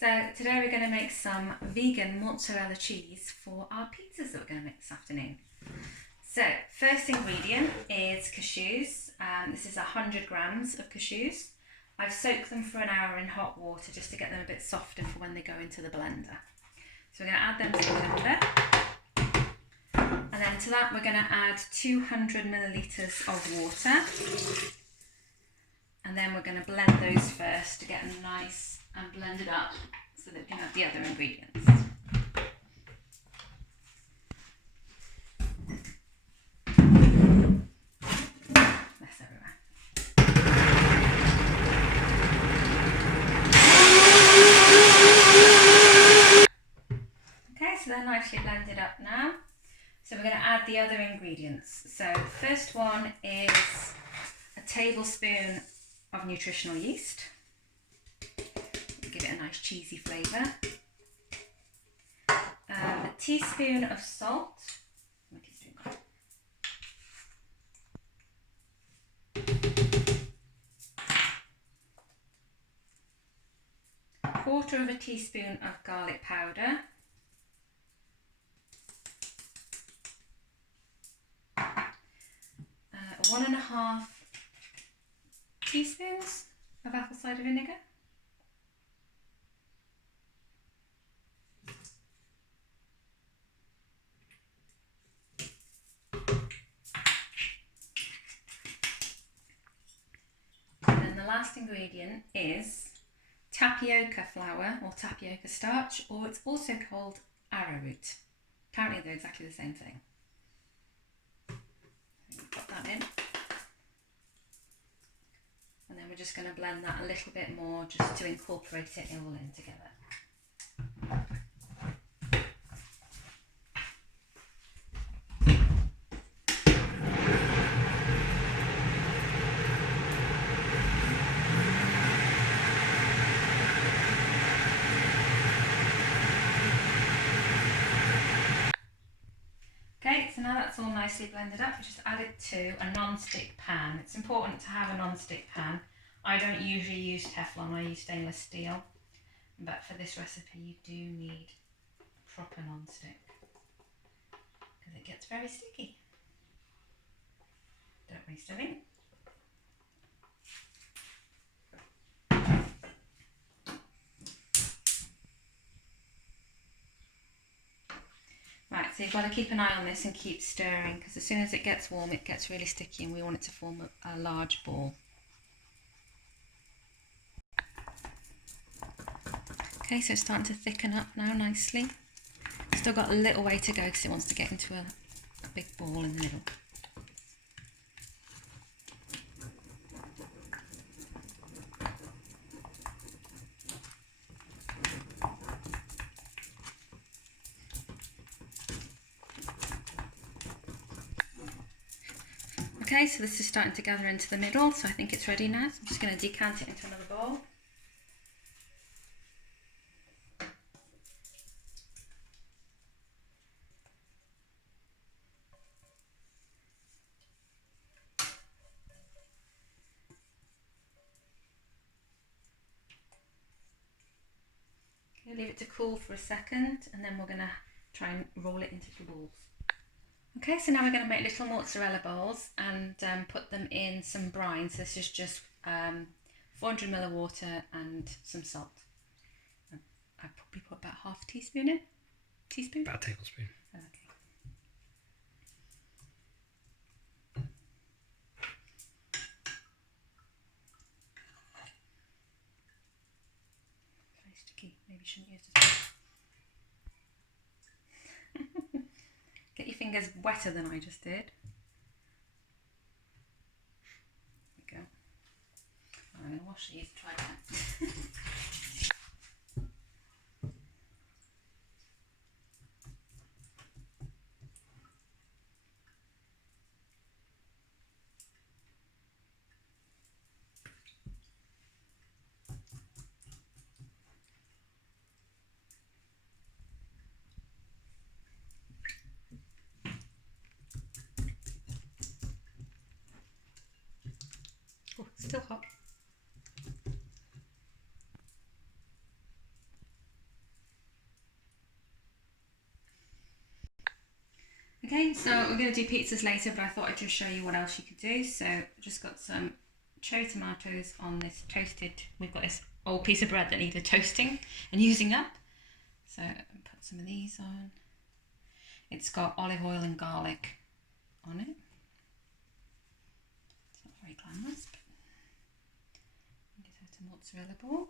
So today we're going to make some vegan mozzarella cheese for our pizzas that we're going to make this afternoon. So first ingredient is cashews. This is 100 grams of cashews. I've soaked them for an hour in hot water just to get them a bit softer for when they go into the blender. So we're going to add them to the blender. And then to that we're going to add 200 millilitres of water. And then we're going to blend those first to get them nice and blended up so that we can add the other ingredients. Mess everywhere. Okay, so they're nicely blended up now. So we're going to add the other ingredients. So the first one is a tablespoon of nutritional yeast. Give it a nice cheesy flavour. A teaspoon of salt. A quarter of a teaspoon of garlic powder. 1.5 teaspoons of apple cider vinegar. And then the last ingredient is tapioca flour or tapioca starch, or it's also called arrowroot. Apparently they're exactly the same thing. Put that in. And then we're just going to blend that a little bit more just to incorporate it all in together. Okay, so now that's all nicely blended up, we just add it to a non-stick pan. It's important to have a non-stick pan. I don't usually use Teflon, I use stainless steel. But for this recipe you do need a proper non-stick because it gets very sticky. Don't waste a thing. Right, so you've got to keep an eye on this and keep stirring because as soon as it gets warm it gets really sticky and we want it to form a large ball. Okay, so it's starting to thicken up now nicely. Still got a little way to go because it wants to get into a big ball in the middle. Okay, so this is starting to gather into the middle, so I think it's ready now. So I'm just going to decant it into another bowl. Okay, leave it to cool for a second, and then we're going to try and roll it into the balls. Okay, so now we're going to make little mozzarella balls and put them in some brine. So this is just 400 ml of water and some salt. I probably put about half a teaspoon in. Teaspoon? About a tablespoon. Okay. Very sticky. Maybe shouldn't use this. Get your fingers wetter than I just did. There we go. I'm going to wash these, try that. Oh, it's still hot. Okay, so we're going to do pizzas later, but I thought I'd just show you what else you could do. So I've just got some cherry tomatoes on this toasted, we've got this old piece of bread that needed toasting and using up. So put some of these on. It's got olive oil and garlic on it. It's not very glamorous, but get out a mozzarella ball.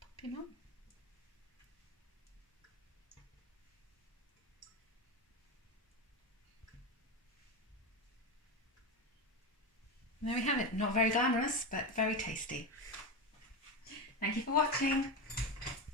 Pop him on. And there we have it. Not very glamorous, but very tasty. Thank you for watching.